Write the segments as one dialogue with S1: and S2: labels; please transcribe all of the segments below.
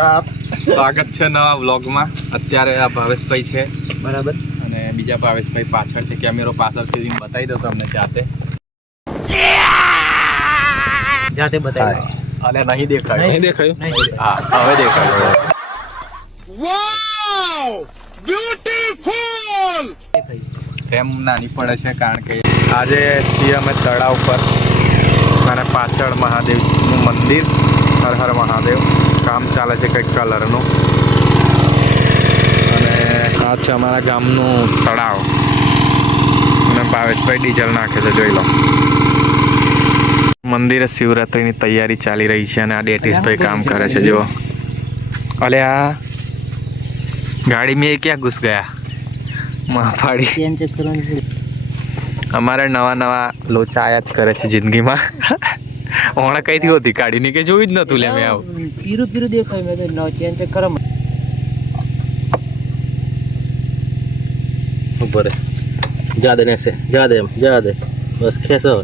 S1: નમસ્કાર
S2: સ્વાગત છે નવા વ્લોગમાં. અત્યારે આ ભાવેશભાઈ છે.
S1: બરાબર.
S2: અને બીજા ભાવેશભાઈ પાછળ છે કેમેરો પાછળથી બતાવી દો તમને જાતે.
S1: જાતે બતાવી
S2: અને નહીં દેખાય.
S1: નહીં
S3: દેખાયું?
S2: હા હવે દેખાય. એમ નાની પડે છે કારણ કે આજે છીએ અમે તળાવ પર. અને પાછળ મહાદેવનું મંદિર. હર હર મહાદેવ. કામ ચાલે છે કંઈક કલરનું. અને આ છે અમારા ગામનું તળાવ. અને ભાવેશભાઈ ડીઝલ નાખે છે જોઈ લો. મંદિરે શિવરાત્રિની તૈયારી ચાલી રહી છે અને આ ડેટિસભાઈ કામ કરે છે જુઓ. અલે આ ગાડી મેં ક્યાં ઘૂસ ગયા?
S1: પડે
S2: અમારે નવા નવા લોચા આયા જ કરે છે જિંદગીમાં. ઓણા કઈ થી કાઢી કાઢીને કે જોયું જ નતું લે મેં આવ.
S1: પીરું પીરું દેખાય મેં તો ચેન ચેક કરમ
S3: ઉપર જા દે નેસે જા એમ જા બસ ખેસો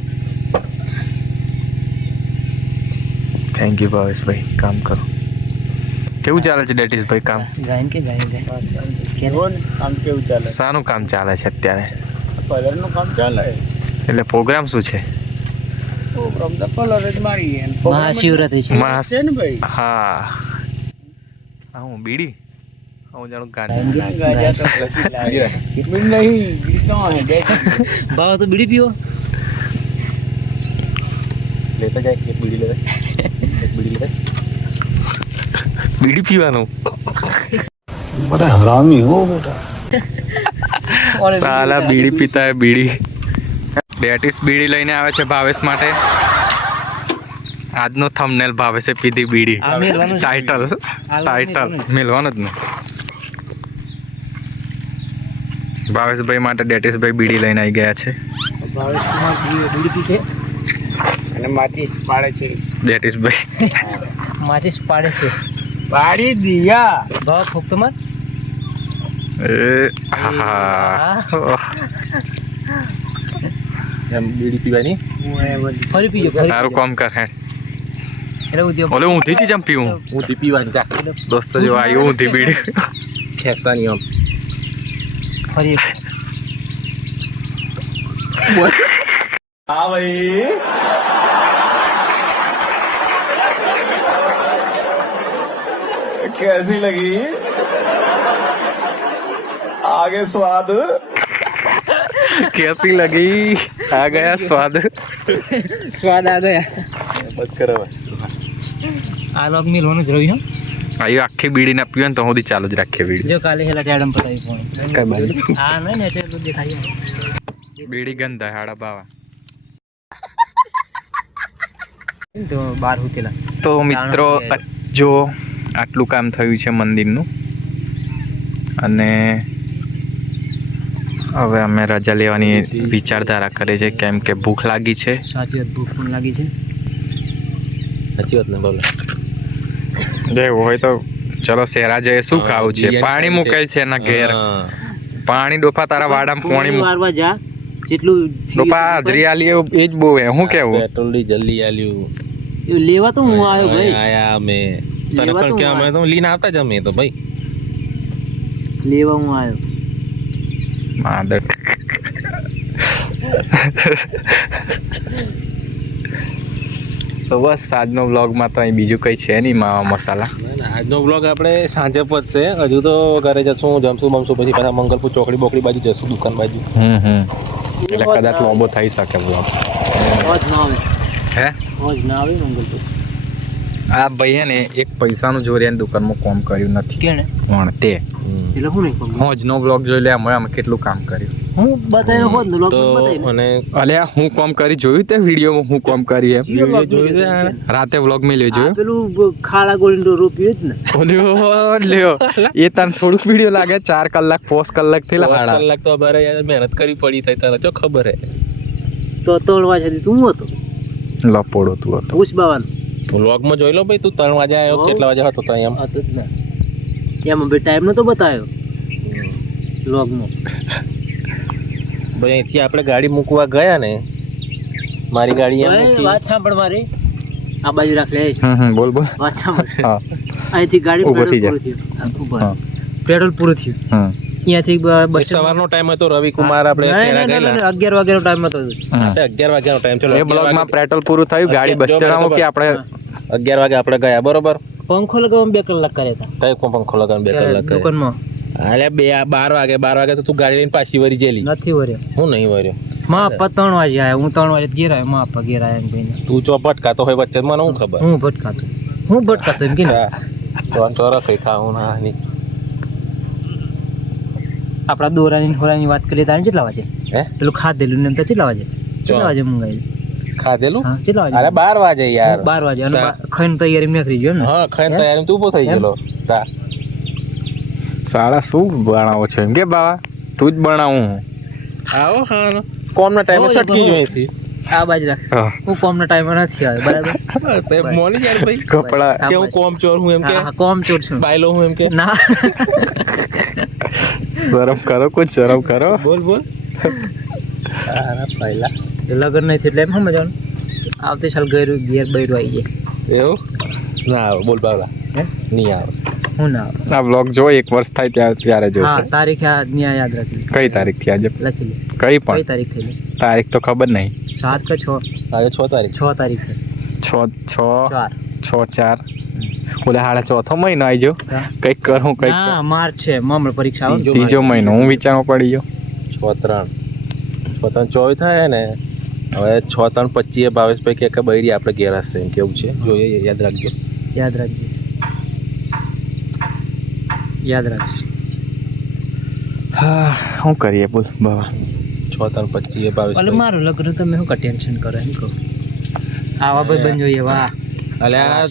S2: થેન્ક યુ ભાવેશભાઈ કામ કરો. કેવું ચાલે છે ડેટ ઈઝ ભાઈ કામ?
S1: જાઈન કે જાઈન કે
S3: કામ કેવું ચાલે?
S2: સાનું કામ ચાલે છે અત્યારે?
S3: કલરનું કામ ચાલે?
S2: એટલે પ્રોગ્રામ શું છે? હું. બીડી? હું
S3: તો બીડી નહીં બીડી તો
S1: ભાવ તો બીડી પીવો.
S3: જાય બીડી લેતા બીડી લેતા
S2: બીડી પીવાનું.
S4: બધા હરામી હો બેટા.
S2: સાલા બીડી પીતા હે બીડી. ડેટીસ બીડી લઈને આવે છે ભાવેશ માટે. આજનો થંબનેલ ભાવેશે પીધી બીડી. ટાઇટલ ટાઇટલ મેલવાનું જ નહીં. ભાવેશભાઈ માટે ડેટીસભાઈ બીડી લઈને આવી ગયા છે.
S3: અને માટી પાડે છે.
S2: ડેટીસભાઈ
S1: માચીસ પાડે છે.
S3: પાડી દિયા.
S1: ભાવ ફૂક તમાર
S2: એ આહા. ઓહ,
S3: એમ બીડી પીવાની
S1: ફરી પીજો ફરી
S2: સારું કામ કર હેડ
S1: એટલે ઉદ્યોગ
S2: ઓલે ઊંધી ચીજ આમ પીવું
S3: ઊંધી પીવાની જા
S2: દોસ્તો જેવા આવ્યું ઊંધી બીડી
S3: ખેંચવાની આમ
S1: ફરી એક.
S4: कैसी लगी आगे स्वाद
S2: कैसी लगी आ गया स्वाद
S1: સ્વાદ આ ગયા
S3: બસ કરો
S1: આ લોગ મિલવાનું જ રહ્યું
S2: આયુ આખી બીડી ના પીવે ને તો સુધી ચાલુ જ રાખીએ બીડી
S1: જો કાલે હેલા ટેડમ પતાવી ફોન
S2: કઈ બાજુ?
S1: આ નહીં ને એટલે દેખાય
S2: બીડી ગંધા હાડા બાવા
S1: તો બાર હુતેલા
S2: તો મિત્રો
S1: જાણો
S2: જો આટલું કામ થયું છે મંદિરનું અને હવે અમે રજા લેવાની વિચારધારા કરી છે કેમ કે ભૂખ લાગી છે.
S1: સાચી વાત ભૂખ પણ લાગી છે.
S3: સાચી વાત ને બોલો.
S2: જે હોય તો ચલો શેરા જઈએ શું ખાવું છે? પાણી
S3: મૂકે
S2: મુકાય છે એના ઘેર. પાણી ડોફા તારા વાડામાં પાણી
S1: મારવા જા. જેટલું
S2: ડોફા હાજરી આલી એવું એ જ બહુ હે. હું કેવું?
S3: પેટ્રોલ ડીઝલ જલ્દી આલ્યું.
S1: એવું લેવા તો હું આવ્યો ભાઈ.
S3: આયા અમે. તને પણ કે અમે તો લીન આવતા જ અમે તો ભાઈ.
S1: લેવા હું આવ્યો.
S2: માદર તો બસ આજનો વ્લોગમાં તો અહીં બીજું કંઈ છે નહીં માવા મસાલા.
S3: ના, ના, આજનો બ્લોગ આપણે સાંજે પહોંચશે હજુ તો ઘરે જશું જમશું બમશું પછી પાછા મંગલપુર ચોકડી બોકડી બાજુ જશું દુકાન બાજુ.
S2: હમ હમ. એટલે કદાચ લાંબો થઈ શકે
S1: આવે.
S2: હે?
S1: ના આવે મંગલપુર.
S2: આ ભાઈએ ને એક પૈસાનું જોરિયાની એની દુકાનમાં કોમ કર્યું નથી.
S1: કેને
S2: પણ તે.
S1: એટલે હું નહીં કહું
S2: હોજનો બ્લોગ જોઈ લે મેં અમે કેટલું કામ કર્યું.
S1: હું બતાવીને હોજ નો બ્લોગ
S3: અને
S2: અલ્યા હું કોમ કરી જોયું તે વિડીયોમાં? હું કોમ કરી એમ?
S3: વીડિયો જોયું
S2: રાતે વ્લોગ મેં જોયો?
S1: પેલું ખાડા ગોળીનો રોપ્યું જ ને.
S2: ઓલ્યો લ્યો એ તને થોડુંક વીડિયો લાગે ચાર કલાક પોસ્ટ
S3: કલાકથી
S2: લાગે
S3: કલાક તો અમારે યાર મહેનત કરી પડી થઈ તને જો ખબર હે.
S1: તો તોડવા જતી તું હતો?
S2: લપોડો તું હતો.
S1: પૂછ બાવાનું.
S3: વ્લોગમાં જોઈ લો ભાઈ તું ત્રણ વાગે આવ્યો કેટલા વાગે હતો ત્યાં એમ
S1: હતો જ ને. એમાં ભાઈ ટાઈમ નતો બતાવ્યો વ્લોગમાં
S3: ભાઈ અહીંથી આપણે ગાડી મૂકવા ગયા ને મારી ગાડી એમ
S1: વાત સાંભળ મારી. આ બાજુ રાખ લે.
S2: હમ બોલ બોલ.
S1: વાત સાંભળ.
S2: હા.
S1: અહીંથી ગાડી પેટ્રોલ પૂરું થયું. પેટ્રોલ પૂરું થયું.
S3: એ
S1: બસ
S3: સવારનો ટાઈમ હતો આપણે
S1: ના,
S3: ગયેલા?
S1: ના, અગિયાર વાગ્યાનો ટાઈમ હતો
S2: હમ.
S3: તે અગિયાર વાગ્યાનો ટાઈમ ચલો
S2: એ બ્લોગમાં પેટ્રોલ પૂરું થયું ગાડી બસ
S3: જો
S2: સ્ટેન્ડ
S3: મેં
S2: આપણે
S3: અગિયાર વાગે આપણે ગયા બરોબર?
S1: પંખો લગાવવામાં બે કલાક કર્યા હતા.
S3: કઈ પંખો લગાવીને બે કલાક કર્યા.
S1: દુકાનમાં.
S3: અલે બે બાર વાગે બાર વાગે તો તું ગાડી લઈને પાછી વરી જેલી.
S1: નથી વર્યો.
S3: હું નહીં વર્યો.
S1: માં પપ્પા ત્રણ વાગે આવ્યા હું ત્રણ વાગે ઘેર આવ્યો માં પપ્પા ઘેર આવ્યા એમ કહીને.
S3: તું ચો ભટકાતો હોય વચ્ચે મને હું ખબર?
S1: હું ભટકાતો. હું ભટકાતો એમ કે ને
S3: ચોન ચોરો કઈ ખાવું ના ની
S1: આપણા દોરાની હોરાની વાત કરીએ તારે કેટલા વાગે?
S3: હે?
S1: પેલું ખાધેલું ને એમ તો કેટલા વાગે? કેટલા વાગે મંગાવી
S3: ખાધેલું?
S1: હા કેટલા વાગે?
S3: અરે બાર વાગે યાર.
S1: બાર વાગે અને ખૈન ખાઈને તૈયારી નીકળી ગયો ને.
S3: હા ખાઈને તૈયારી તું ઊભો થઈ ગયો તા.
S2: સાડા શું બનાવો છે એમ? કે બાવા તું જ બનાવું
S3: આવો હા કોમના ટાઈમે સટકી
S1: હોય. આ બાજુ રાખ.
S2: હું.
S1: હું કોમના ટાઈમે નથી આવ્યો બરાબર?
S3: તે મોની યાર ભાઈ
S2: કપડા.
S3: કે હું કોમ ચોર હું એમ કે?
S1: હા, હા, કોમ ચોર છું.
S3: બાયલો હું એમ કે?
S1: ના.
S2: શરમ કરો કોઈ શરમ કરો.
S3: બોલ બોલ. પહેલા.
S1: લગન નહીં થયું એટલે એમ સમજવાનું. આવતી સાલ ગયરું ઘેર બૈરું આવી જાય.
S3: એવું? ના આવે બોલ બાવલા.
S1: હે?
S3: નહીં આવે.
S1: હું ના આવે.
S2: આ બ્લોગ જો એક વર્ષ થાય ત્યારે ત્યારે
S1: હા
S2: જોશે
S1: તારીખ આ ન્યા યાદ રાખી
S2: કઈ તારીખથી આજે?
S1: લખી લે.
S2: કઈ
S1: કઈ
S2: પણ
S1: તારીખ થઈ
S2: તારીખ તો ખબર નહીં.
S1: સાત કે છ?
S3: આજે છ તારીખ.
S1: છ તારીખ
S2: છ. છ
S1: ચાર.
S2: છ ચાર. ઓલે હાડા ચોથો મહિનો આવી
S1: હા.
S2: કંઈક કરું કંઈક
S1: ના માર્ચ છે મમળ પરીક્ષા.
S3: ત્રીજો
S2: મહિનો હું વિચારવા પડી ગયો.
S3: છ ત્રણ. છ ત્રણ ચોવીસ થાય ને. હવે છ ત્રણ પચીસ બાવીસ પૈકી એક બૈરી આપણે ઘેર હશે એમ કેવું છે? જોઈએ યાદ રાખજો.
S1: યાદ રાખજો. યાદ રાખજો.
S2: હા શું કરીએ બોલ બાવા?
S3: છ ત્રણ પચીસ બાવીસ
S1: એટલે મારું લગ્ન તમે શું ટેન્શન કરો એમ કહો? આવા ભાઈ બન જોઈએ વાહ
S3: એટલે આ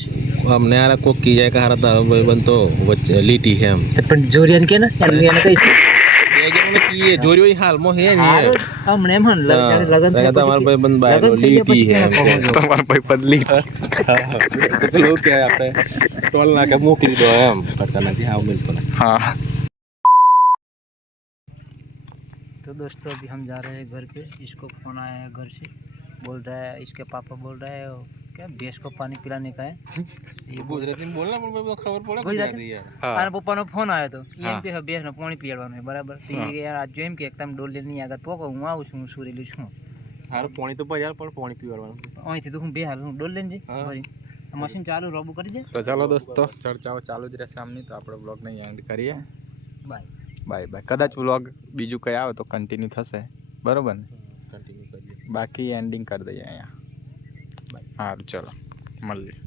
S3: અમને આ કોક કી જાય કે હારા તારો ભાઈ બન તો વચ્ચે લીટી છે એમ.
S1: પણ જોરિયાન કે ને? એને એને કઈ
S3: કીએ જોર્યો હાલમાં હે. ને
S1: લગન
S3: તમારો ભાઈ
S1: થઈ ગયા
S3: લીટી હે.
S2: તમારા ભાઈ બદલી
S3: પેલું કે આપણે? ટોલ નાકે મોકલી દો એમ. ફટકા નથી હાવ મિલતો
S2: હા.
S1: तो दोस्तों अभी हम जा रहे हैं घर पे इसको फोन आया है घर से बोल रहा है इसके पापा बोल रहा है क्या भैंस को पानी पिलाने का है ये बोल
S3: ગુજરાતી બોલના પણ ભાઈ ખબર પડે
S1: ગુજરાતી?
S3: ગુજરાતી યાર
S2: હા
S1: મારા પપ્પાનો ફોન આવ્યો હતો ઈ
S2: હા.
S1: એમ કે ભેંસને પાણી પીવાનું છે બરાબર તો ઈ કે યાર આજ જો એમ કે તમે ડોલ લઈને આગળ પોકો હું આવું છું હું સુરેલું છું
S3: હારું પાણી તો ભર્યા પણ પાણી પીવાનું
S1: અહીંથી તો હું બે હાલ હું ડોલ લઈને જઈ
S3: હા.
S1: ભરી આ મશીન ચાલુ રોબુ કરી દે
S2: તો ચાલો દોસ્તો ચર્ચાઓ ચાલુ જ રહેશે આમની તો આપણે બ્લોગને એન્ડ કરીએ
S1: બાય
S2: બાય બાય કદાચ બ્લોગ બીજું કંઈ આવે તો કન્ટિન્યુ થશે. બરોબર ને?
S3: કન્ટિન્યુ કરીએ.
S2: બાકી એન્ડિંગ કરી દઈએ અહીંયા. સારું ચલો. મળીએ.